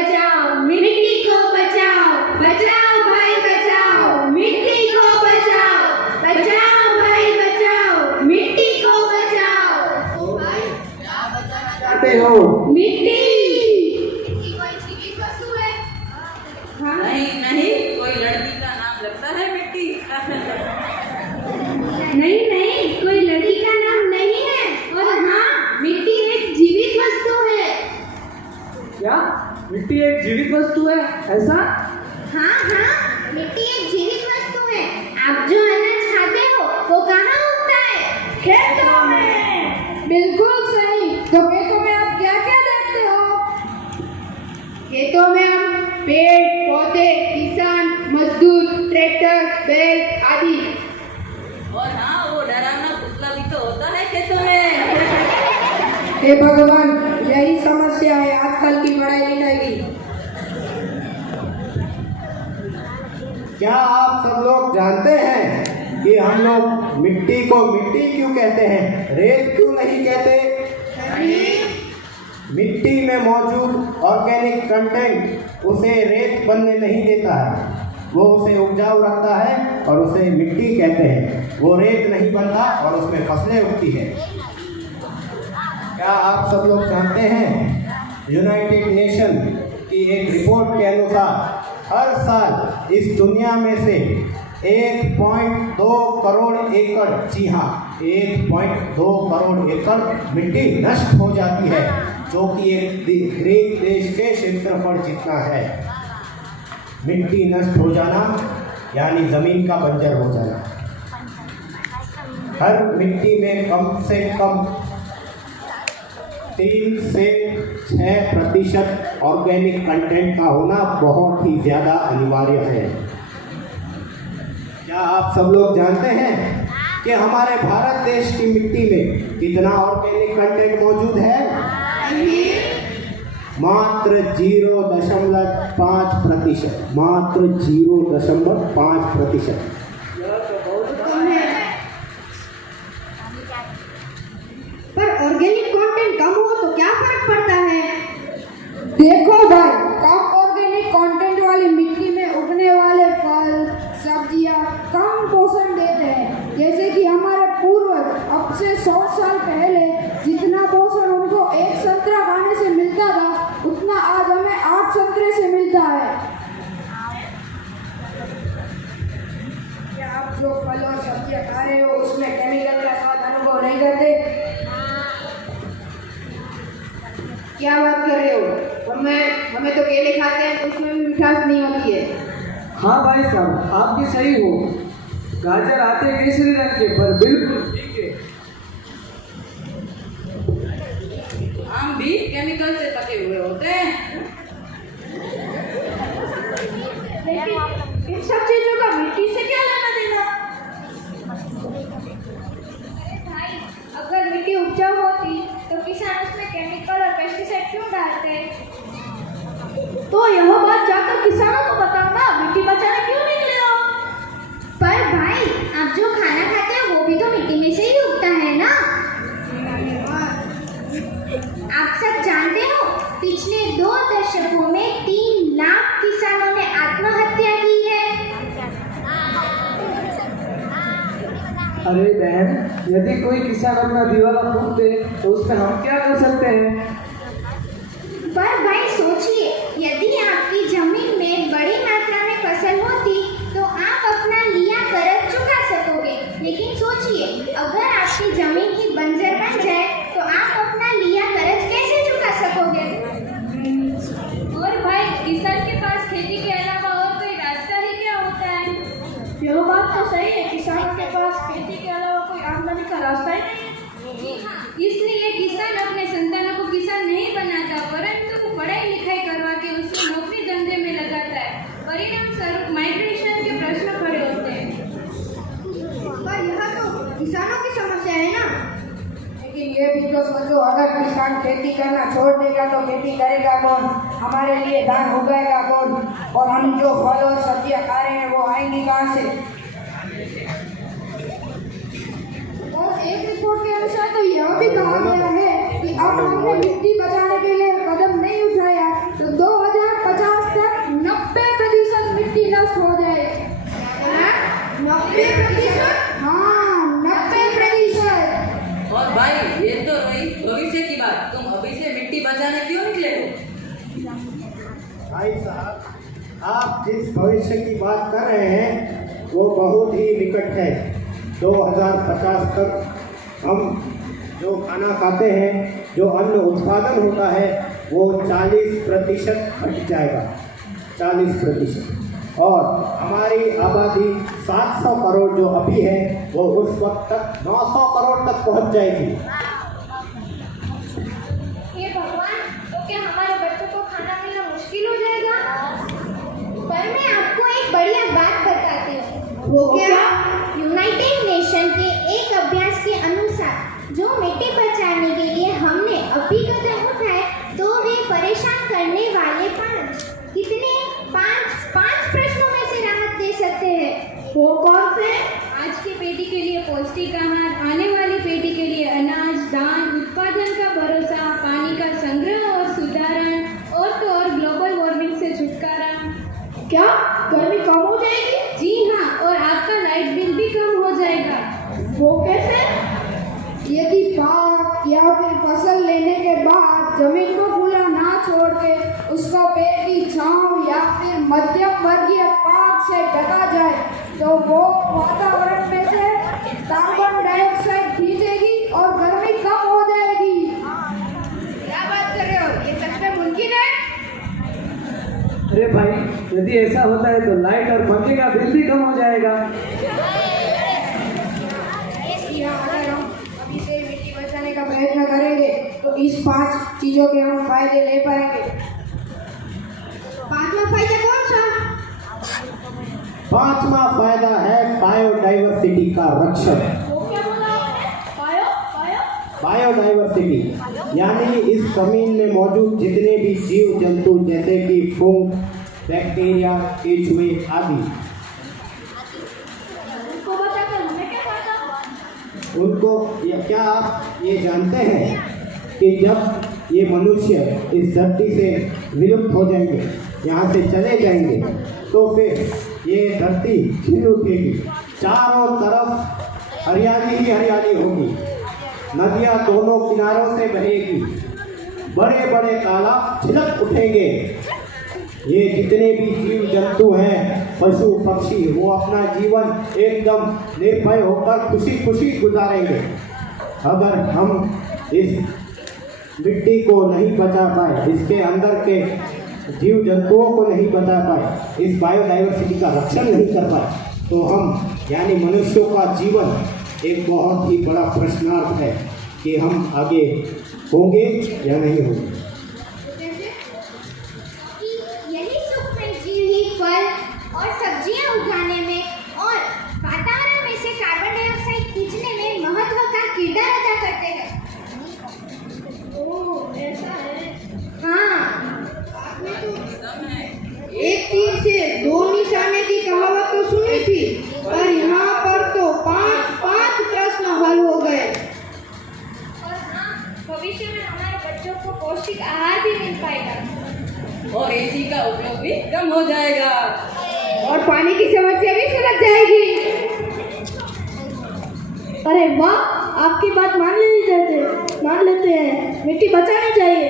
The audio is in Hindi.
बचाओ, मिट्टी को बचाओ, बचाओ भाई बचाओ, मिट्टी को बचाओ, बचाओ भाई बचाओ, मिट्टी को बचाओ। ओ भाई क्या बताना चाहते हो? मिट्टी कोई जीवित वस्तु है? हाँ नहीं नहीं, कोई लड़की का नाम लगता है मिट्टी। नहीं नहीं, कोई लड़की का नाम नहीं है। और हाँ, मिट्टी एक जीवित वस्तु है। क्या मिट्टी एक जीवित वस्तु है? ऐसा? हाँ हाँ, मिट्टी एक जीवित वस्तु है। आप जो अनाज खाते हो वो कहाँ उगता है? खेतों में। बिल्कुल सही। तो खेतों में आप क्या क्या देखते हो? खेतों में हम पेड़ पौधे, किसान, मजदूर, ट्रैक्टर, बैल आदि। और हाँ, वो डरावना पुतला भी तो होता है खेतों में। हे भगवान, यही समस्या है आजकल की पढ़ाई लिखाई की। क्या आप सब लोग जानते हैं कि हम लोग मिट्टी को मिट्टी क्यों कहते हैं, रेत क्यों नहीं कहते? मिट्टी में मौजूद ऑर्गेनिक कंटेंट उसे रेत बनने नहीं देता है, वो उसे उपजाऊ रखता है और उसे मिट्टी कहते हैं। वो रेत नहीं बनता और उसमें फसलें उगती है। क्या आप सब लोग जानते हैं यूनाइटेड नेशन की एक रिपोर्ट के अनुसार हर साल इस दुनिया में से 1.2 करोड़ एकड़, जी हाँ 1.2 करोड़ एकड़ मिट्टी नष्ट हो जाती है, जो कि एक ग्रीक देश के क्षेत्रफल जितना है। मिट्टी नष्ट हो जाना यानी जमीन का बंजर हो जाना। हर मिट्टी में कम से कम 3 से 6% ऑर्गेनिक कंटेंट का होना बहुत ही ज़्यादा अनिवार्य है। क्या आप सब लोग जानते हैं कि हमारे भारत देश की मिट्टी में कितना ऑर्गेनिक कंटेंट मौजूद है? मात्र 0.5%, मात्र 0.5%। पर ऑर्गेनिक कंटेंट कम हो तो क्या फर्क पड़ता है? देखो भाई, कम ऑर्गेनिक कंटेंट वाली मिट्टी में उगने वाले फल सब्जियां कम पोषण देते हैं। जैसे कि हमारे पूर्वज अब से 100 साल पहले जितना पोषण उनको एक संतरा खाने से मिलता था, उतना आज हमें 8 संतरे से मिलता है। क्या आप जो फल और सब्जियां खा रहे हो उसमें केमिकल का स्वाद अनुभव नहीं करते? क्या बात कर रहे हो? हमें तो केले खाते हैं तो उसमें भी मिठास नहीं होती है। हाँ भाई साहब, आप भी सही हो। गाजर आते केसरी रंग के, पर बिल्कुल ठीक है। आम भी केमिकल से पके हुए होते हैं। लेकिन इन सब चीजों का मिट्टी से क्या लेना देना? भाई, अगर मिट्टी उपजाऊ होती तो किसान उसमें केमिकल और पेस्टिसाइड क्यों डालते? तो यह बात जाकर किसानों को बताओ ना, मिट्टी बचाने क्यों निकले हो? पर भाई, आप जो खाना खाते हैं वो भी तो मिट्टी में से ही उगता है ना। आप सब जानते हो, पिछले 2 दशकों में 3 लाख किसानों ने आत्महत्या की है। अरे बहन, यदि कोई किसान अपना दिवाला फूंक दे तो उसमें हम क्या कर सकते हैं? पर भाई सोचिए, यदि आपकी जमीन में बड़ी मात्रा में फसल होती तो आप अपना लिया कर्ज चुका सकोगे। लेकिन सोचिए, अगर आपकी जमीन ही बंजर बन जाए तो आप अपना लिया कर्ज कैसे चुका सकोगे? और भाई, किसान के पास खेती के अलावा और कोई रास्ता ही क्या होता है? यह बात तो सही है, किसानों के पास खेती के अलावा कोई आमदनी का रास्ता ही नहीं है। इसलिए किसान अपने संतानों को किसान नहीं बनाता, परंतु पढ़ाई लिखाई करवा के उसको नौकरी धंधे में लगाता है। परिणाम स्वरूप माइग्रेशन के प्रश्न खड़े होते हैं। पर यह तो किसानों की समस्या है ना। लेकिन ये भी तो सोचो, अगर किसान खेती करना छोड़ देगा तो खेती करेगा कौन? हमारे लिए धान उगाएगा कौन? और हम जो फल और सब्जियां खा रहे हैं वो आएंगी कहाँ से? और एक रिपोर्ट के अनुसार तो यह भी कहा गया है कि अब हमने मिट्टी बचाने के लिए कदम नहीं उठाया तो 2000 90%? हाँ, 90%। और भाई ये तो रही भविष्य की बात, तुम अभी से मिट्टी बचाने क्यों निकले हो? भाई साहब, आप जिस भविष्य की बात कर रहे हैं वो बहुत ही निकट है। 2050 तक हम जो खाना खाते हैं, जो अन्न उत्पादन होता है, वो 40% घट जाएगा, 40%। और हमारी आबादी 700 करोड़ जो अभी है वो उस वक्त तक 900 करोड़ तक पहुंच जाएगी। हे भगवान, तो क्या हमारे बच्चों को खाना मिलना मुश्किल हो जाएगा? पर मैं आपको एक बढ़िया बात बताती हूँ। वो क्या? यूनाइटेड नेशन के एक अभ्यास के अनुसार जो मिट्टी बचाने के लिए हमने अभी कदम उठाए, तो वे परेशान करने वाले पांच प्रश्नों में से राहत दे सकते हैं। वो कौन से? आज की पीढ़ी के लिए पौष्टिक आहार, आने वाली पीढ़ी के लिए अनाज दान, उत्पादन का भरोसा, पानी का संग्रह और सुधारण, और तो और ग्लोबल वार्मिंग से छुटकारा। क्या गर्मी कम हो जाएगी? जी हाँ, और आपका लाइट बिल भी कम हो जाएगा। वो कैसे? यदि पाक या फिर फसल लेने के बाद जमीन को खुला ना छोड़ के उसको पेड़ की छांव या फिर मध्यम वर्गीय पाक से ढका जाए, तो वो वातावरण में से कार्बन डाइऑक्साइड खींचेगी और गर्मी कम हो जाएगी। क्या बात कर रहे हो? ये सच में मुमकिन है? अरे भाई, यदि ऐसा होता है तो लाइट और पंखे का बिल भी कम हो जाएगा। अगर हम अभी से मिट्टी बचाने का प्रयत्न करेंगे तो इस 5 चीजों के हम फायदे ले पाएंगे। 5वां फायदा कौन सा? 5वां फायदा है बायोडाइवर्सिटी का रक्षण। वो क्या बोला आपने? बायोडाइवर्सिटी यानी इस जमीन में मौजूद जितने भी जीव जंतु जैसे कि फंग, बैक्टीरिया, केंचुए आदि, उनको बताकर हमें क्या फायदा? उनको क्या आप ये जानते हैं कि जब ये मनुष्य इस धरती से विलुप्त हो जाएंगे, यहाँ से चले जाएंगे, तो फिर ये धरती खिल उठेगी, चारों तरफ हरियाली ही हरियाली होगी, नदियाँ दोनों किनारों से बहेगी, बड़े बड़े तालाब छिलक उठेंगे। ये जितने भी जीव जंतु हैं, पशु पक्षी, वो अपना जीवन एकदम निर्भय होकर खुशी खुशी गुजारेंगे। अगर हम इस मिट्टी को नहीं बचा पाए, इसके अंदर के जीव जंतुओं को नहीं बचा पाए, इस बायोडाइवर्सिटी का रक्षण नहीं कर पाए, तो हम यानी मनुष्यों का जीवन एक बहुत ही बड़ा प्रश्नार्थ है कि हम आगे होंगे या नहीं होंगे। यही सूक्ष्म जीव ही फल और सब्जियां उगाने में और वातावरण में से कार्बन डाइऑक्साइड खींचने में महत्व का किरदार अदा करते हैं। ओह, ऐसा है। हाँ, आपने तो एक तीर से 2 निशाने की कहावत तो सुनी थी, पर यहाँ पर तो 5 प्रश्न हल हो गए। और हाँ, भविष्य में हमारे बच्चों को पौष्टिक आहार भी मिल पाएगा और एसी का उपयोग भी कम हो जाएगा। और पानी की समस्या भी सुलझ जाएगी। अरे वाह, आपकी बात मान लेते हैं, मिट्टी बचानी चाहिए।